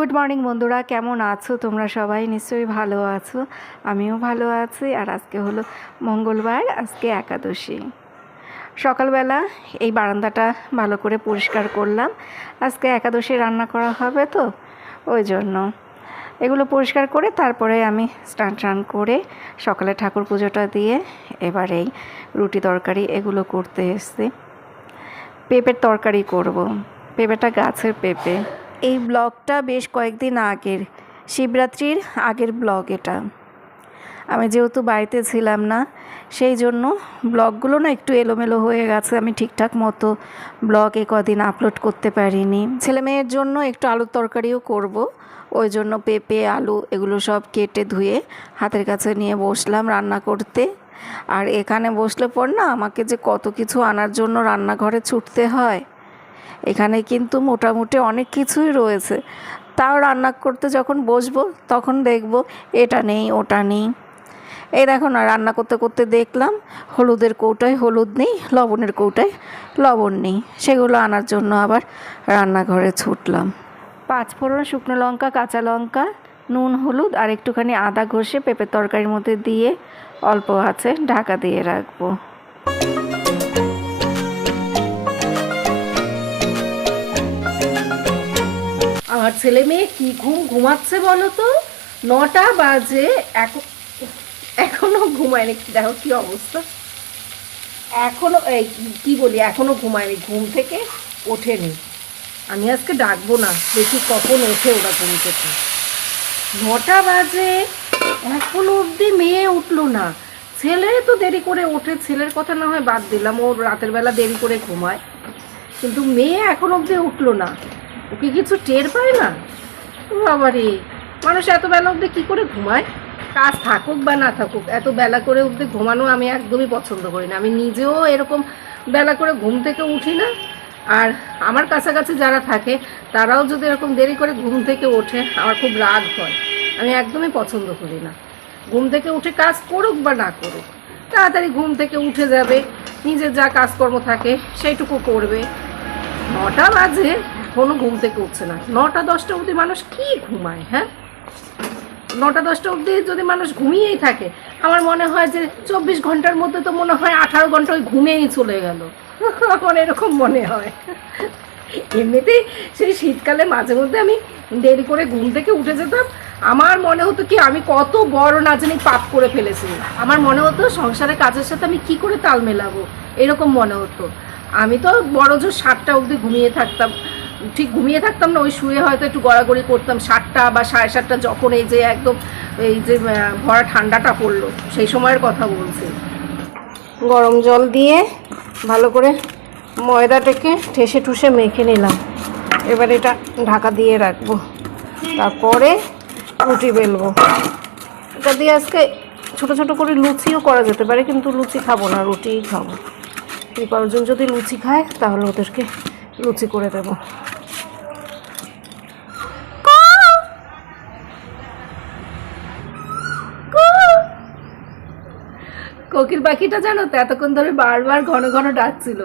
Good morning বন্ধুরা, কেমন আছো তোমরা? সবাই নিশ্চয়ই ভালো আছো, আমিও ভালো আছি। আর আজকে হলো মঙ্গলবার, আজকে একাদশী। সকালবেলা এই বারান্দাটা ভালো করে পরিষ্কার করলাম, আজকে একাদশী রান্না করা হবে তো ওই জন্য এগুলো পরিষ্কার করে তারপরে আমি স্নান করে সকালে ঠাকুর পুজোটা দিয়ে এবার এই রুটি তরকারি এগুলো করতে এসেছি। পেঁপের তরকারি করব, পেঁপেটা গাছের পেঁপে। এই ব্লগটা বেশ কয়েকদিন আগের, শিবরাত্রির আগের ব্লগ এটা। আমি যেহেতু বাড়িতে ছিলাম না সেই জন্য ব্লগগুলো না একটু এলোমেলো হয়ে গেছে, আমি ঠিকঠাক মতো ব্লগ কদিন আপলোড করতে পারিনি। ছেলে মেয়ের জন্য একটু আলুর তরকারিও করব, ওই জন্য পেঁপে আলু এগুলো সব কেটে ধুয়ে হাতের কাছে নিয়ে বসলাম রান্না করতে। আর এখানে বসলে পর না আমাকে যে কত কিছু আনার জন্য রান্নাঘরে ছুটতে হয়। এখানে কিন্তু মোটামুটি অনেক কিছুই রয়েছে, তাও রান্না করতে যখন বসবো তখন দেখব এটা নেই ওটা নেই। এই দেখো না, রান্না করতে করতে দেখলাম হলুদের কৌটায় হলুদ নেই, লবণের কৌটায় লবণ নেই, সেগুলো আনার জন্য আবার রান্নাঘরে ছুটলাম। 5 ফোড়ন, শুকনো লঙ্কা, কাঁচা লঙ্কা, নুন, হলুদ আর একটুখানি আদা ঘষে পেঁপের তরকারির মধ্যে দিয়ে অল্প আছে ঢাকা দিয়ে রাখবো। আমার ছেলে মেয়ে কি ঘুমাচ্ছে বলো তো? 9টা বাজে, এখনো ঘুমায়নি। দেখো কি অবস্থা, এখনো কি বলি, এখনো ঘুমায়নি, ঘুম থেকে ওঠেনি। আমি আজকে ডাকবো না, দেখি কখন ওঠে ওরা ঘুম থেকে। 9টা বাজে, এখনো অবধি মেয়ে উঠলো না। ছেলে তো দেরি করে ওঠে, ছেলের কথা না হয় বাদ দিলাম, ও রাতের বেলা দেরি করে ঘুমায়, কিন্তু মেয়ে এখন অবধি উঠলো না। ওকে কিছু টের পায় না? বাবারে, মানুষ এত বেলা অবধি কী করে ঘুমায়? কাজ থাকুক বা না থাকুক, এত বেলা করে অবধি ঘুমানো আমি একদমই পছন্দ করি না। আমি নিজেও এরকম বেলা করে ঘুম থেকে উঠি না, আর আমার কাছাকাছি যারা থাকে তারাও যদি এরকম দেরি করে ঘুম থেকে ওঠে আমার খুব রাগ হয়। আমি একদমই পছন্দ করি না। ঘুম থেকে উঠে কাজ করুক বা না করুক, তাড়াতাড়ি ঘুম থেকে উঠে যাবে, নিজের যা কাজকর্ম থাকে সেইটুকু করবে। 9টা বাজে এখনো ঘুম থেকে উঠছে না। 9টা 10টা অবধি মানুষ কি ঘুমায়? হ্যাঁ, 9টা 10টা অবধি যদি মানুষ ঘুমিয়েই থাকে, আমার মনে হয় যে 24 ঘন্টার মধ্যে তো মনে হয় 18 ঘন্টা ওই ঘুমেই চলে গেল। আমার এরকম মনে হয়। এমনিতেই সেই শীতকালে মাঝে মধ্যে আমি দেরি করে ঘুম থেকে উঠে যেতাম, আমার মনে হতো কি আমি কত বড় না জানি পাপ করে ফেলেছি। আমার মনে হতো সংসারের কাজের সাথে আমি কি করে তাল মেলাবো, এরকম মনে হতো। আমি তো বড় জোর 7টা অবধি ঘুমিয়ে থাকতাম। ঠিক ঘুমিয়ে থাকতাম না, ওই শুয়ে হয়তো একটু গড়াগড়ি করতাম। 7টা বা 7:30 যখন এই যে একদম এই যে ভরা ঠান্ডাটা পড়লো সেই সময়ের কথা বলছি। গরম জল দিয়ে ভালো করে ময়দাটাকে ঠেসে ঠুসে মেখে নিলাম। এবার এটা ঢাকা দিয়ে রাখবো, তারপরে রুটি বেলবো। এটা দিয়ে আজকে ছোটো ছোটো করে লুচিও করা যেতে পারে, কিন্তু লুচি খাবো না, রুটিই খাবো। এই কয়েকজন যদি লুচি খায় তাহলে ওদেরকে লুচি করে দেবো। কোকিল পাখিটা জানো তো এতক্ষণ ধরে বারবার ঘন ঘন ডাকছিল,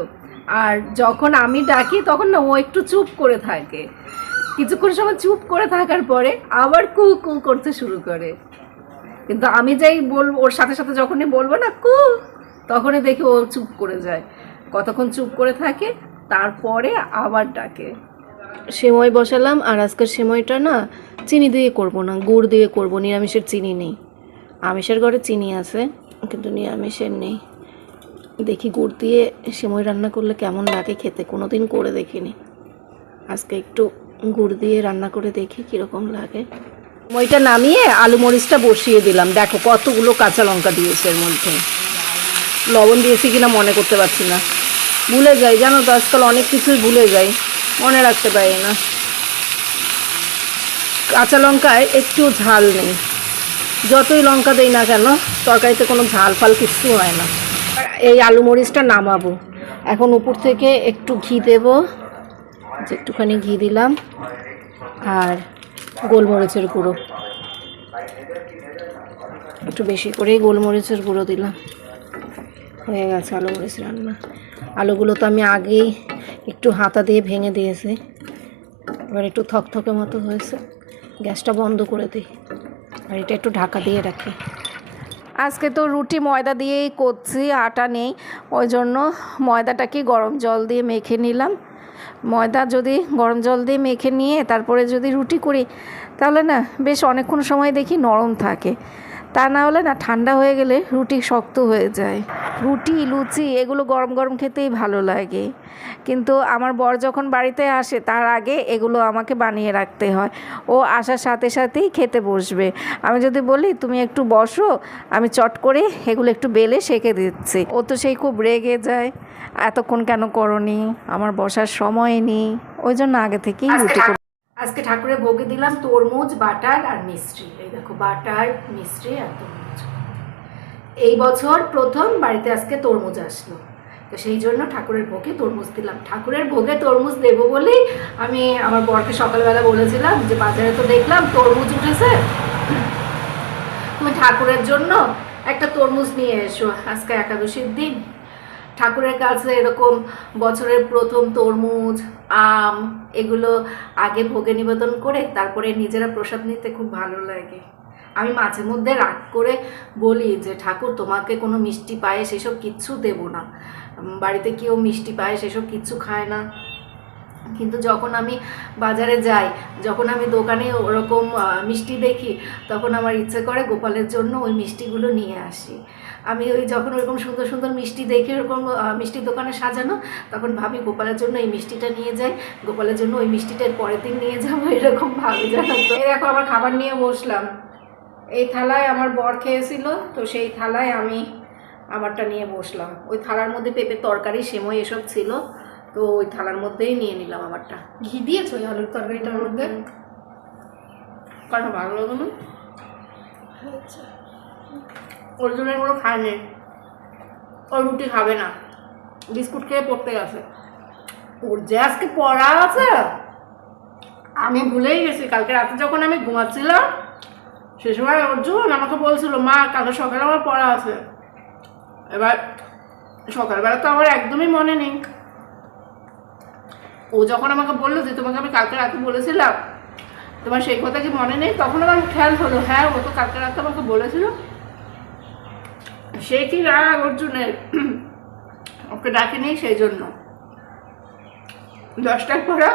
আর যখন আমি ডাকি তখন না ও একটু চুপ করে থাকে। কিছুক্ষণ সময় চুপ করে থাকার পরে আবার কু কু করতে শুরু করে, কিন্তু আমি যাই বলবো ওর সাথে সাথে যখনই বলবো না কু, তখনই দেখি ও চুপ করে যায়। কতক্ষণ চুপ করে থাকে, তারপরে আবার ডাকে। সেমাই বসালাম, আর আজকের সেমাইটা না চিনি দিয়ে করব না, গুড় দিয়ে করব। নিরামিষের চিনি নেই, আমিষের ঘরে চিনি আছে কিন্তু নিরামিষের নেই। দেখি গুড় দিয়ে সেমাই রান্না করলে কেমন লাগে খেতে, কোনো দিন করে দেখিনি। আজকে একটু গুড় দিয়ে রান্না করে দেখি কীরকম লাগে। সেমাইটা নামিয়ে আলু মরিচটা বসিয়ে দিলাম। দেখো কতগুলো কাঁচা লঙ্কা দিয়েছে এর মধ্যে, লবণ দিয়েছি কিনা মনে করতে পারছি না, ভুলে যাই জানো তো, আজকাল অনেক কিছুই ভুলে যাই, মনে রাখতে পারি না। কাঁচা লঙ্কায় একটু ঝাল নেই, যতই লঙ্কা দেই না কেন তরকারিতে কোনো ঝাল ফাল কিছু হয় না। এই আলু মরিচটা নামাবো এখন, উপর থেকে একটু ঘি দেবো, যে একটুখানি ঘি দিলাম, আর গোলমরিচের গুঁড়ো একটু বেশি করেই গোলমরিচের গুঁড়ো দিলাম। হয়ে গেছে আলু মরিচ রান্না। আলুগুলো তো আমি আগেই একটু হাতা দিয়ে ভেঙে দিয়েছি, এবার একটু থকথকে মতো হয়েছে। গ্যাসটা বন্ধ করে দিই আর এটা একটু ঢাকা দিয়ে রাখি। আজকে তো রুটি ময়দা দিয়েই করছি, আটা নেই, ওই জন্য ময়দাটাকে গরম জল দিয়ে মেখে নিলাম। ময়দা যদি গরম জল দিয়ে মেখে নিয়ে তারপরে যদি রুটি করি তাহলে না বেশ অনেকক্ষণ সময় দেখি নরম থাকে, তা না হলে না ঠান্ডা হয়ে গেলে রুটি শক্ত হয়ে যায়। রুটি লুচি এগুলো গরম গরম খেতেই ভালো লাগে, কিন্তু আমার বর যখন বাড়িতে আসে তার আগে এগুলো আমাকে বানিয়ে রাখতে হয়। ও আসার সাথে সাথেই খেতে বসবে। আমি যদি বলি তুমি একটু বসো, আমি চট করে এগুলো একটু বেলে সেঁকে দিচ্ছি, ও তো সেই খুব রেগে যায়, এতক্ষণ কেন করনি, আমার বসার সময় নেই, ওই জন্য আগে থেকেই রুটি করে। আজকে ঠাকুরের ভোগে দিলাম তরমুজ, বাটার আর মিষ্টি। এই দেখো বাটার, মিষ্টি আর তরমুজ। এই বছর প্রথম বাড়িতে আজকে তরমুজ আসলো, তো সেই জন্য ঠাকুরের ভোগে তরমুজ দিলাম। ঠাকুরের ভোগে তরমুজ দেবো বলেই আমি আমার বরকে সকালবেলা বলেছিলাম যে বাজারে তো দেখলাম তরমুজ উঠেছে, তুমি ঠাকুরের জন্য একটা তরমুজ নিয়ে এসো, আজকে একাদশীর দিন। ঠাকুরের কাছে এরকম বছরের প্রথম তরমুজ, আম এগুলো আগে ভোগে নিবেদন করে তারপরে নিজেরা প্রসাদ নিতে খুব ভালো লাগে। আমি মাঝে মধ্যে রাগ করে বলি যে ঠাকুর তোমাকে কোনো মিষ্টি পায়েস এসব কিচ্ছু দেবো না, বাড়িতে কেউ মিষ্টি পায়েস এসব কিচ্ছু খায় না। কিন্তু যখন আমি বাজারে যাই, যখন আমি দোকানে ওরকম মিষ্টি দেখি, তখন আমার ইচ্ছে করে গোপালের জন্য ওই মিষ্টিগুলো নিয়ে আসি। আমি ওই যখন ওরকম সুন্দর সুন্দর মিষ্টি দেখি ওরকম মিষ্টির দোকানে সাজানো, তখন ভাবি গোপালের জন্য এই মিষ্টিটা নিয়ে যাই, গোপালের জন্য ওই মিষ্টিটার পরের দিন নিয়ে যাবো, এরকম ভাবি জানো তো। এই দেখো আমার খাবার নিয়ে বসলাম, এই থালায় আমার বর খেয়েছিল, তো সেই থালায় আমি আমারটা নিয়ে বসলাম। ওই থালার মধ্যে পেঁপে তরকারি, সেমই এসব ছিল, তো ওই থালার মধ্যেই নিয়ে নিলাম আমারটা। ঘি দিয়েছো ওই আলুর তরকারিটার মধ্যে? কারণ ভালো লাগলো না, ওর জন্য কোনো খায় নেই, ওর রুটি খাবে না, বিস্কুট খেয়ে পড়তে গেছে। ওর যে আজকে পড়া আছে আমি ভুলেই গেছি। কালকে রাতে যখন আমি ঘুমাচ্ছিলাম সে সময় অর্জুন আমাকে বলছিল মা কালকে সকালে আমার পড়া আছে। এবার সকালবেলা তো আমার একদমই মনে নেই, ও যখন আমাকে বললো যে তোমাকে আমি কালকে রাতে বলেছিলাম তোমার সেই কথা কি মনে নেই, তখন আমার খেয়াল হলো হ্যাঁ ও তো কালকে রাতে আমাকে বলেছিল। সে কি রাগ অর্জুনের, ওকে ডাকেনি সেই জন্য। 10টার পরে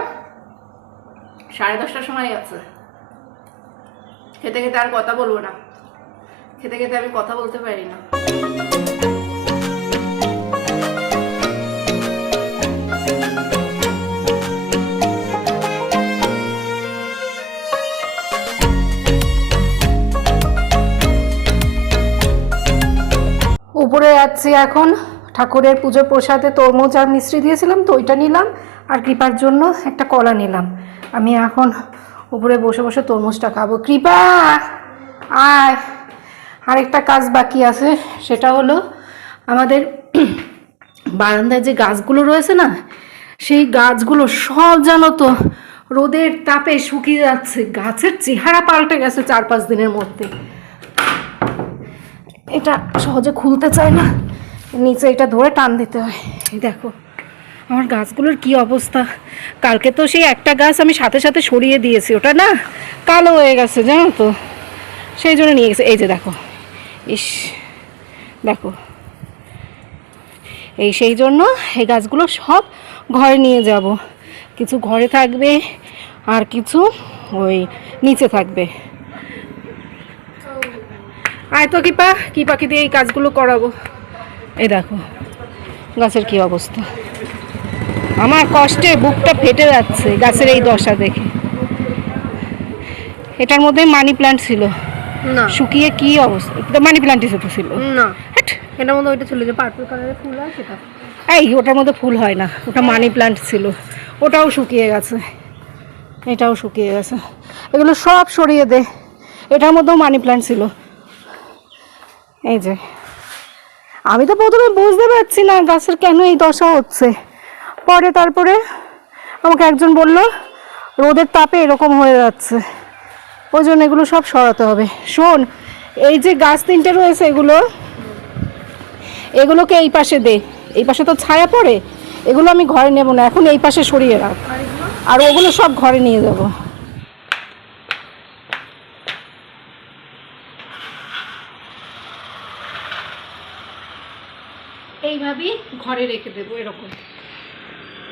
10:30টার সময় আছে, খেতে খেতে আর কথা বলবো না, খেতে খেতে আমি কথা বলতে পারি না। উপরে যাচ্ছি এখন, ঠাকুরের পুজোর প্রসাদে তরমুজ আর মিষ্টি দিয়েছিলাম তো ওইটা নিলাম, আর কৃপার জন্য একটা কলা নিলাম। আমি এখন উপরে বসে বসে তরমুজটা খাবো। কৃপা আয়, আরেকটা কাজ বাকি আছে, সেটা হলো আমাদের বারান্দায় যে গাছগুলো রয়েছে না, সেই গাছগুলো সব জানো তো রোদের তাপে শুকিয়ে যাচ্ছে, গাছের চেহারা পাল্টে গেছে 4-5 দিনের মধ্যে। এটা সহজে খুলতে চায় না, নিচে এটা ধরে টান দিতে হয়। এই দেখো আমার গাছগুলোর কি অবস্থা। কালকে তো সেই একটা গাছ আমি সাথে সাথে সরিয়ে দিয়েছি, ওটা না কালো হয়ে গেছে জানো তো, সেই জন্য নিয়ে গেছে। এই যে দেখো, ইস দেখো, এই সেই জন্য এই গাছগুলো সব ঘরে নিয়ে যাব, কিছু ঘরে থাকবে আর কিছু ওই নিচে থাকবে। আয় তো কৃপাকে দিয়ে এই কাজগুলো করাবো। এই দেখো গাছের কি অবস্থা, আমার কষ্টে বুকটা ফেটে যাচ্ছে গাছের এই দশা দেখে। এটার মধ্যে মানি প্ল্যান্ট ছিল না, শুকিয়ে কি অবস্থা, মানি প্ল্যান্টই ছিল না, এটার মধ্যে ওইটা ছিল যে পার্পল কালারের ফুল হয় সেটা, এই ওটার মধ্যে ফুল হয় না, ওটা মানি প্ল্যান্ট ছিল, ওটাও শুকিয়ে গেছে, এটাও শুকিয়ে গেছে, এগুলো সব সরিয়ে দে। এটার মধ্যেও মানি প্ল্যান্ট ছিল। এই যে আমি তো প্রথমে বুঝতে পারছি না গাছের কেন এই দশা হচ্ছে, পরে তারপরে আমাকে একজন বলল রোদের তাপে এরকম হয়ে যাচ্ছে, ওই জন্য এগুলো সব সরাতে হবে। শোন, এই যে গাছ 3টে রয়েছে এগুলোকে এই পাশে দে, এই পাশে তো ছায়া পড়ে, এগুলো আমি ঘরে নেব না, এখন এই পাশে সরিয়ে রাখ, আর ওগুলো সব ঘরে নিয়ে যাব। বানাবি ঘরে রেখে দেবো এরকম,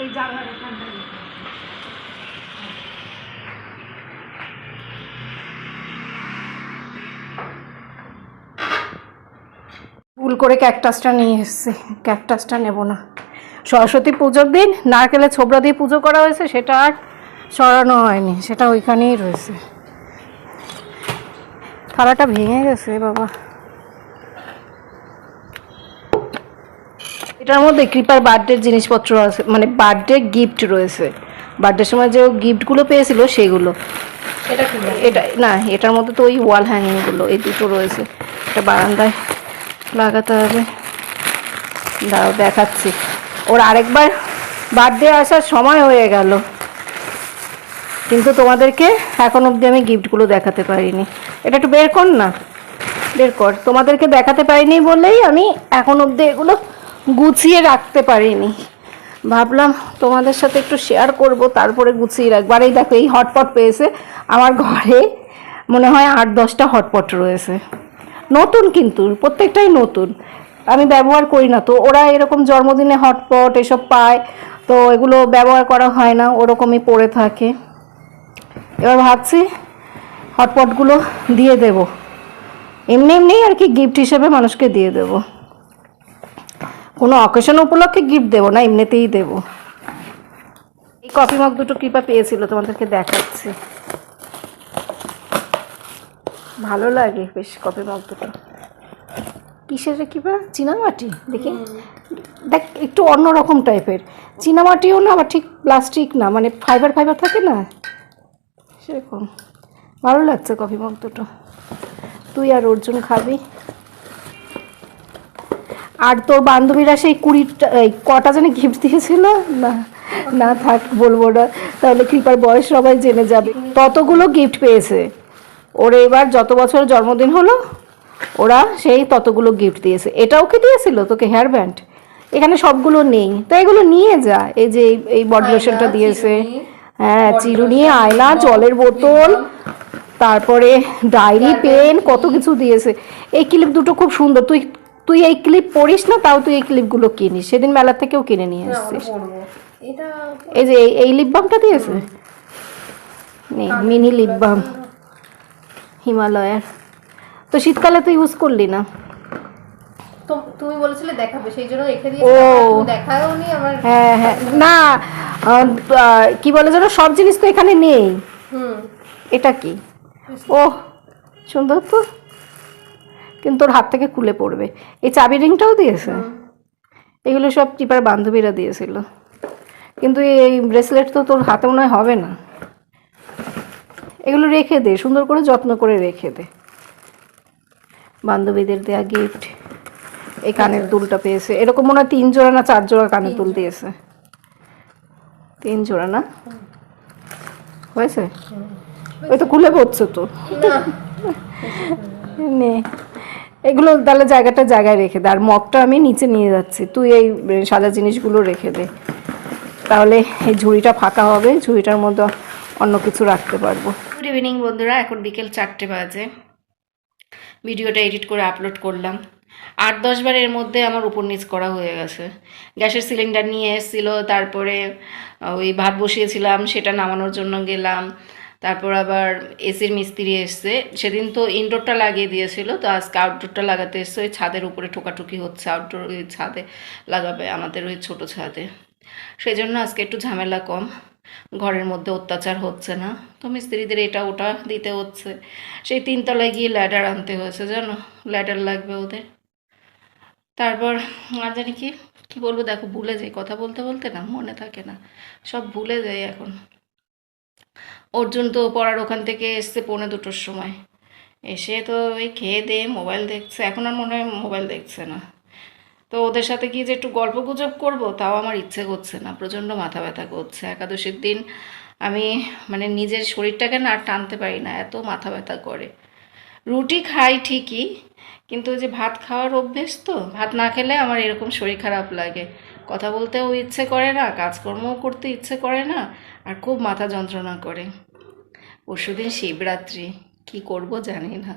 এই জানলার এখানটা রেখে দেবো। ভুল করে ক্যাকটাসটা নিয়ে এসেছি, ক্যাকটাসটা নেব না। সরস্বতী পুজোর দিন নারকেলের ছোবড়া দিয়ে পুজো করা হয়েছে, সেটা আর সরানো হয়নি, সেটা ওইখানেই রয়েছে। থালাটা ভেঙে গেছে বাবা। এটার মধ্যে কৃপার বার্থডের জিনিসপত্র আছে, মানে বার্থডে গিফট রয়েছে, বার্থডের সময় যে গিফটগুলো পেয়েছিল সেগুলো। এটা না, এটার মধ্যে তো ওই ওয়াল হ্যাঙ্গিংগুলো, এই দুটো রয়েছে। এটা বারান্দায় লাগাতে হবে, দাঁড়াও দেখাচ্ছি। ওর আরেকবার বার্থডে আসার সময় হয়ে গেল, কিন্তু তোমাদেরকে এখন অবধি আমি গিফটগুলো দেখাতে পারিনি। এটা একটু বের কর না, বের কর। তোমাদেরকে দেখাতে পারিনি বলেই আমি এখন অবধি এগুলো গুছিয়ে রাখতে পারিনি। ভাবলাম তোমাদের সাথে একটু শেয়ার করব, তারপরে গুছিয়ে রাখবো। আর এই দেখো, এই হটপট পেয়েছে আমার ঘরে, মনে হয় 8-10টা হটপট রয়েছে, নতুন, কিন্তু প্রত্যেকটাই নতুন, আমি ব্যবহার করি না। তো ওরা এরকম জন্মদিনে হটপট এসব পায়, তো এগুলো ব্যবহার করা হয় না, ওরকমই পড়ে থাকে। এবার ভাবছি হটপটগুলো দিয়ে দেব, এমনি এমনি আর কি গিফট হিসেবে মানুষকে দিয়ে দেব, কোনো অকেশন উপলক্ষে গিফট দেবো না, এমনিতেই দেব। এই কফি মগ দুটো কৃপা পেয়েছিল, তোমাদেরকে দেখাচ্ছি, ভালো লাগে বেশ কফি মগ দুটো। কিসের রে কৃপা? চীনামাটি, দেখি দেখ, একটু অন্যরকম টাইপের, চীনামাটিও না আবার ঠিক প্লাস্টিক না, মানে ফাইবার ফাইবার থাকে না সেরকম। ভালো লাগছে কফি মগ দুটো। তুই আর অর্জুন খাবি, আর তোর বান্ধবীরা সেই 20টা কটা জানি গিফট দিয়েছিল না, না থাক বলবো না, তাহলে কৃপার বয়স সবাই জেনে যাবে। ততগুলো গিফট পেয়েছে ওর, এবার যত বছর জন্মদিন হলো ওরা সেই ততগুলো গিফট দিয়েছে। এটা ওকে দিয়েছিল তোকে হেয়ার ব্যান্ড, এখানে সবগুলো নেই, তো এগুলো নিয়ে যা। এই যে এই বডি লোশনটা দিয়েছে, হ্যাঁ, চিরুনি, আয়না, জলের বোতল, তারপরে ডায়েরি, পেন, কত কিছু দিয়েছে। এই ক্লিপ দুটো খুব সুন্দর, তুই তুই এই ক্লিপ পরিস না, তাও তুই এই ক্লিপগুলো কিনিস, সেদিন মেলা থেকেও কিনে নিয়ে এসছিস। এই যে এই লিপ বামটা দিয়েছে, মিনি লিপ বাম হিমালয়ের, তো শীতকালে তুই ইউজ করলি না। তো তুমি বলেছিলে দেখাবে, সেই জন্য রেখে ও দিয়েছি, দেখাওনি আমার। হ্যাঁ হ্যাঁ, না কি বলে যেন, সব জিনিস তো এখানে নেই। এটা কি? ও সুন্দর তো, কিন্তু তোর হাত থেকে খুলে পড়বে। এই চাবি রিংটাও দিয়েছে, এগুলো সব টিপার বান্ধবীরা দিয়েছিল, কিন্তু এই ব্রেসলেট তো তোর হাতে মনে হয় হবে না। এগুলো রেখে দে, সুন্দর করে যত্ন করে রেখে দে, বান্ধবীদের দেয়া গিফট। এই কানের দুলটা পেয়েছে, এরকম মনে হয় 3 জোড়া না 4 জোড়া কানের দুল দিয়েছে, 3 জোড়া না হয়েছে? ওই তো খুলে পড়ছে তো, নে এগুলো তাহলে জায়গাটা জায়গায় রেখে দে। আর মগটা আমি নিচে নিয়ে যাচ্ছি, তুই এই সাদা জিনিসগুলো রেখে দে, তাহলে এই ঝুড়িটা ফাঁকা হবে, ঝুড়িটার মধ্যে অন্য কিছু রাখতে পারবো। গুড ইভিনিং বন্ধুরা, এখন বিকেল 4টে বাজে। ভিডিওটা এডিট করে আপলোড করলাম, 8-10 বার এর মধ্যে আমার উপর নিচ করা হয়ে গেছে। গ্যাসের সিলিন্ডার নিয়ে এসেছিলো, তারপরে ওই ভাত বসিয়েছিলাম, সেটা নামানোর জন্য গেলাম, তারপর আবার এসির মিস্ত্রি এসছে, সেদিন তো ইনডোরটা লাগিয়ে দিয়েছিল, তো আজকে আউটডোরটা লাগাতে এসছে। ওই ছাদের উপরে ঠোকাঠুকি হচ্ছে, আউটডোর ওই ছাদে লাগাবে, আমাদের ওই ছোটো ছাদে, সেই জন্য আজকে একটু ঝামেলা কম, ঘরের মধ্যে অত্যাচার হচ্ছে না। তো মিস্ত্রিদের এটা ওটা দিতে হচ্ছে, সেই 3 তলায় গিয়ে ল্যাডার আনতে হয়েছে, জানো, ল্যাডার লাগবে ওদের। তারপর আর জানি কি কি বলবো, দেখো ভুলে যাই, কথা বলতে বলতে না মনে থাকে না, সব ভুলে যাই এখন। অর্জুন তো পড়ার ওখান থেকে এসছে 1:45-র সময়, এসে তো ওই খেয়ে দিয়ে মোবাইল দেখছে, এখন আর মনে হয় মোবাইল দেখছে না। তো ওদের সাথে গিয়ে যে একটু গল্প গুজব করবো, তাও আমার ইচ্ছে করছে না, প্রচণ্ড মাথা ব্যথা করছে। একাদশীর দিন আমি মানে নিজের শরীরটাকে না আর টানতে পারি না, এত মাথা ব্যথা করে। রুটি খাই ঠিকই, কিন্তু ওই যে ভাত খাওয়ার অভ্যেস, তো ভাত না খেলে আমার এরকম শরীর খারাপ লাগে, কথা বলতেও ইচ্ছে করে না, কাজকর্মও করতে ইচ্ছে করে না, আর খুব মাথা যন্ত্রণা করে। পরশুদিন শিবরাত্রি, কি করব জানি না।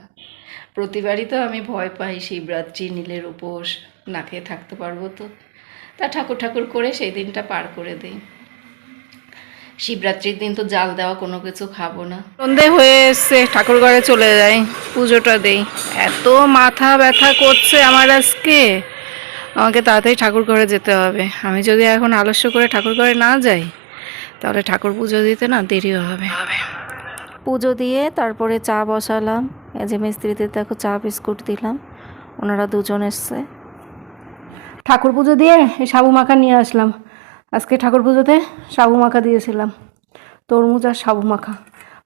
প্রতিবারই তো আমি ভয় পাই শিবরাত্রি, নীলের উপোস, না খেয়ে থাকতে পারবো তো, তা ঠাকুর ঠাকুর করে সেই দিনটা পার করে দিই। শিবরাত্রির দিন তো জাল দেওয়া কোনো কিছু খাবো না। সন্ধে হয়ে এসছে, ঠাকুর ঘরে চলে যাই, পুজোটা দেই। এত মাথা ব্যথা করছে আমার আজকে, আমাকে তাড়াতাড়ি ঠাকুর ঘরে যেতে হবে। আমি যদি এখন আলস্য করে ঠাকুর ঘরে না যাই তাহলে ঠাকুর পুজো দিতে না দেরি হবে। পুজো দিয়ে তারপরে চা বসালাম। এই যে মিস্ত্রিদের দেখো চা বিস্কুট দিলাম, ওনারা দুজন এসছে। ঠাকুর পুজো দিয়ে এই সাবু মাখা নিয়ে আসলাম। আজকে ঠাকুর পুজোতে সাবু মাখা দিয়েছিলাম, তরমুজ আর সাবু মাখা,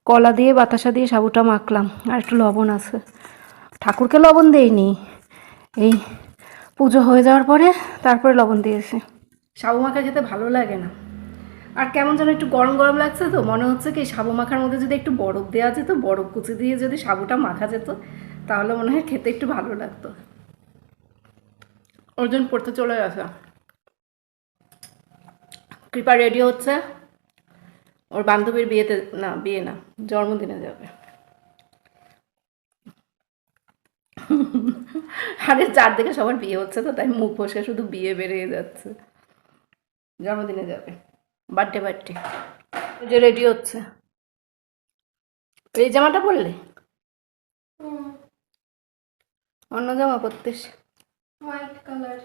কলা দিয়ে বাতাসা দিয়ে সাবুটা মাখলাম, আর একটু লবণ আছে। ঠাকুরকে লবণ দেইনি, এই পুজো হয়ে যাওয়ার পরে তারপরে লবণ দিয়েছি। সাবু মাখা খেতে ভালো লাগে না, আর কেমন যেন একটু গরম গরম লাগছে, তো মনে হচ্ছে কি সাবু মাখার মধ্যে যদি একটু বরফ দেওয়া যেত, বরফ কুচি দিয়ে যদি সাবুটা মাখা যেত তাহলে মনে হয় খেতে একটু ভালো লাগতো। অর্জুন পড়তে চলে গেছে, কৃপা রেডি হচ্ছে, ওর বান্ধবীর বিয়েতে, না বিয়ে না, জন্মদিনে যাবে। আরে চারদিকে সবার বিয়ে হচ্ছে তো, তাই মুখ ফসকে শুধু বিয়ে বেরিয়ে যাচ্ছে। জন্মদিনে যাবে, বার্থডে যে রেডি হচ্ছে। এই জামাটা পরলে, অন্য জামা পরতিস? White colour.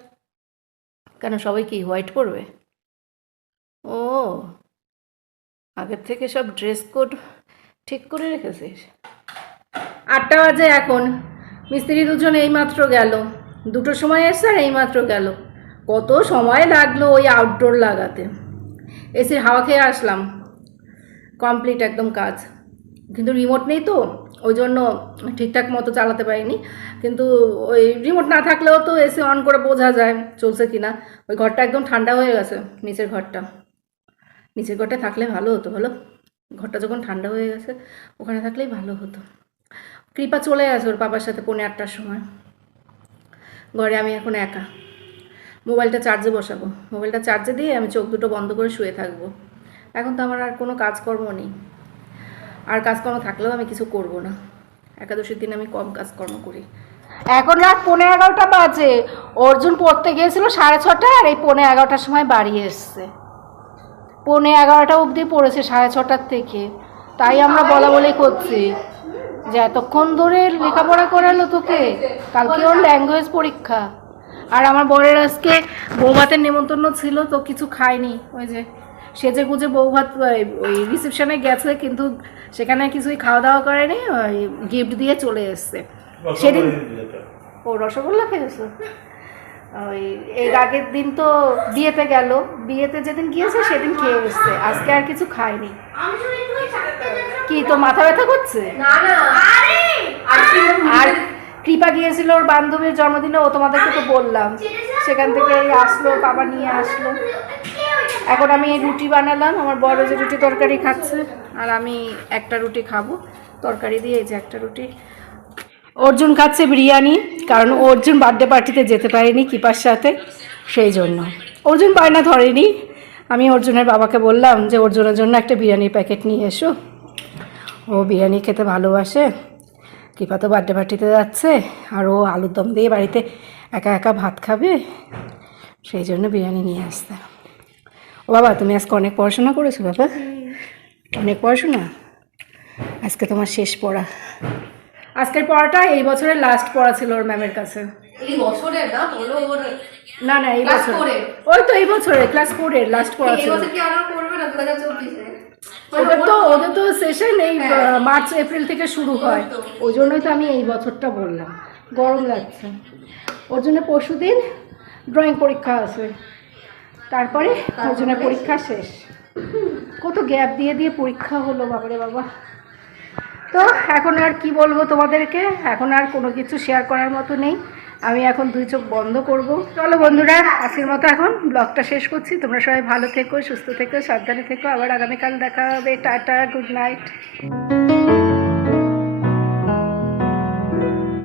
কেন সবাই কি হোয়াইট পরবে? ও, আগের থেকে সব ড্রেস কোড ঠিক করে রেখেছিস। 8টা বাজে এখন, মিস্ত্রি দুজন এইমাত্র গেল, 2টোর সময় এসছে আর এইমাত্র গেল। কত সময় লাগলো ওই আউটডোর লাগাতে। এসির হাওয়া খেয়ে আসলাম, কমপ্লিট একদম কাজ। কিন্তু রিমোট নেই তো, ওই জন্য ঠিকঠাক মতো চালাতে পারিনি। কিন্তু ওই রিমোট না থাকলেও তো এসি অন করে বোঝা যায় চলছে কি না। ওই ঘরটা একদম ঠান্ডা হয়ে গেছে, নিচের ঘরটা থাকলে ভালো হতো, বলো? ঘরটা যখন ঠান্ডা হয়ে গেছে ওখানে থাকলেই ভালো হতো। কৃপা চলে গেছে ওর বাবার সাথে 8:30টার সময়। ঘরে আমি এখন একা, মোবাইলটা চার্জে বসাবো। মোবাইলটা চার্জে দিয়ে আমি চোখ দুটো বন্ধ করে শুয়ে থাকবো। এখন তো আমার আর কোনো কাজকর্ম নেই, আর কাজকর্ম থাকলেও আমি কিছু করব না। একাদশীর দিন আমি কম কাজকর্ম করি। এখন রাত 11:15 বাজে, অর্জুন পড়তে গিয়েছিল 6:30, আর এই 11:15টার সময় বাড়ি এসছে। 11:15 অবধি পড়েছে 6:30 থেকে। তাই আমরা বলা বলি করছি যে এতক্ষণ ধরে লেখাপড়া করালো তোকে, কালকে ওর ল্যাঙ্গুয়েজ পরীক্ষা। আর আমার বরের আজকে বৌভাতের নেমন্তন্ন ছিল, তো কিছু খায়নি। ওই যে সেজে গুজে বৌভাত ওই রিসেপশনে গেছে, কিন্তু সেখানে কিছুই খাওয়া দাওয়া করেনি, ওই গিফট দিয়ে চলে এসছে। সেদিন ও রসগোল্লা খেয়েছে। ওই এর আগের দিন তো বিয়েতে গেল, বিয়েতে যেদিন গিয়েছে সেদিন খেয়ে এসছে, আজকে আর কিছু খায়নি। কি তো মাথা ব্যথা করছে? না না, আর কৃপা গিয়েছিল ওর বান্ধবীর জন্মদিনে, ও তোমাদেরকে তো বললাম, সেখান থেকে আসলো, বাবা নিয়ে আসলো। এখন আমি রুটি বানালাম, আমার বড় যে রুটি তরকারি খাচ্ছে, আর আমি একটা রুটি খাবো তরকারি দিয়ে। এই যে একটা রুটি। অর্জুন খাচ্ছে বিরিয়ানি, কারণ অর্জুন বার্থডে পার্টিতে যেতে পারেনি কৃপার সাথে, সেই জন্য অর্জুন বায়না ধরেনি। আমি অর্জুনের বাবাকে বললাম যে অর্জুনের জন্য একটা বিরিয়ানির প্যাকেট নিয়ে এসো, ও বিরিয়ানি খেতে ভালোবাসে। কৃপা তো বার্থডে পার্টিতে যাচ্ছে, আর ও আলুর দম দিয়ে বাড়িতে একা একা ভাত খাবে, সেই জন্য বিরিয়ানি নিয়ে আসতে। ও বাবা, তুমি আজকে অনেক পড়াশোনা করেছো বাবা? অনেক পড়াশোনা? আজকে তোমার শেষ পড়া। আজকের পড়াটা এই বছরের লাস্ট পড়া ছিল ওর ম্যামের কাছে। এই বছরের না, বলো ওর না না, এই ক্লাস বছর, 4-এর। ওই তো এই বছরে ক্লাস 4-এর লাস্ট পড়া এই ছিল। বছর কি অনার করবে না 2024-এ? ওদের তো সেশন এই মার্চ এপ্রিল থেকে শুরু হয়, ওই জন্যই তো আমি এই বছরটা বললাম। গরম লাগছে। ওর জন্য পরশুদিন ড্রয়িং পরীক্ষা আছে, তারপরে ওর জন্য পরীক্ষা শেষ। কত গ্যাপ দিয়ে দিয়ে পরীক্ষা হলো, বাবারে বাবা। তো এখন আর কি বলবো তোমাদেরকে, এখন আর কোনো কিছু শেয়ার করার মতো নেই। আমি এখন 2 চোখ বন্ধ করব। চলো বন্ধুরা, আজকের মতো এখন ব্লগটা শেষ করছি। তোমরা সবাই ভালো থেকো, সুস্থ থেকো, সাবধানে থেকো। আবার আগামীকাল দেখা হবে। Tata, good night.